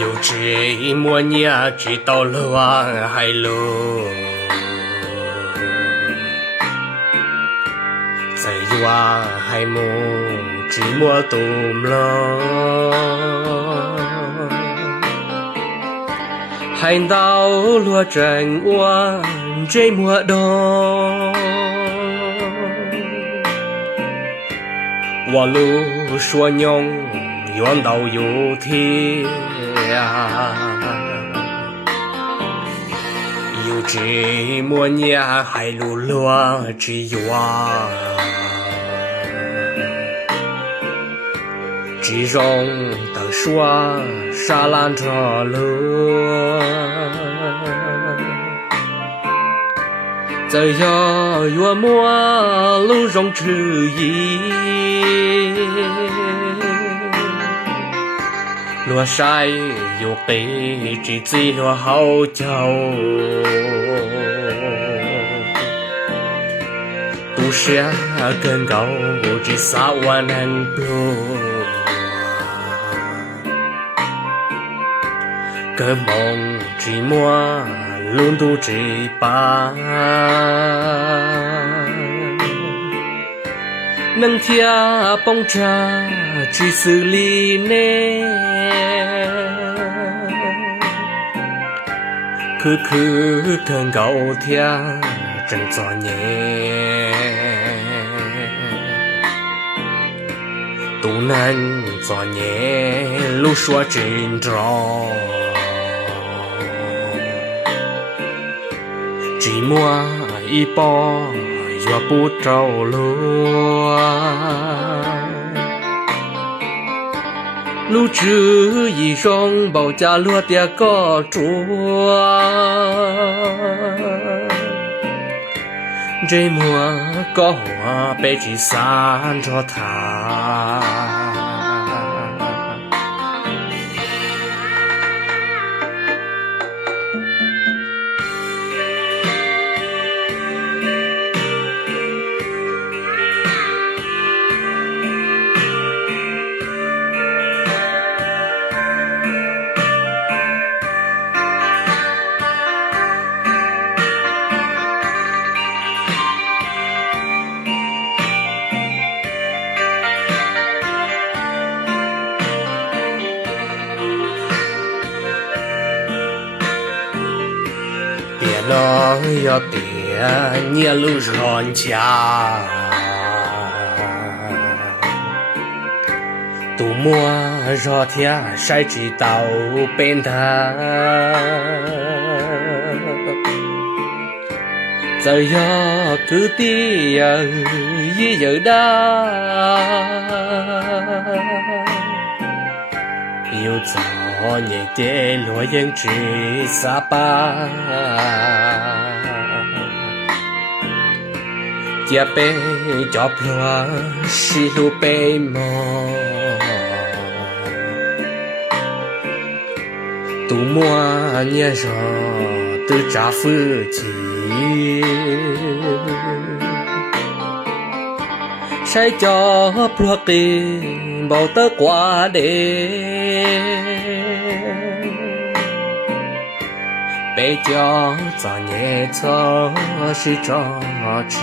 有这么年知道了湾海路，在湾海木寂寞动了，海岛落真湾这么多，我路说娘远到有天有这么年海路落只有只容的说沙兰着路，这要月末路容之一，落晒又被这醉落好久，都是更高这3万人不个梦寂寞路都这般，能听蹦着只是里呢，可更高天正作孽，都能作孽路说真着。寂寞一把越不着路，路只一双保家落的个住，这么高被这散着他。了要点你路人家，多么热天谁知道变的，这样个地也有的，有早年的落英之撒巴，也被叫破是路被梦，多么年少的扎夫妻，谁叫破给冇得挂的。被叫做年错是着知。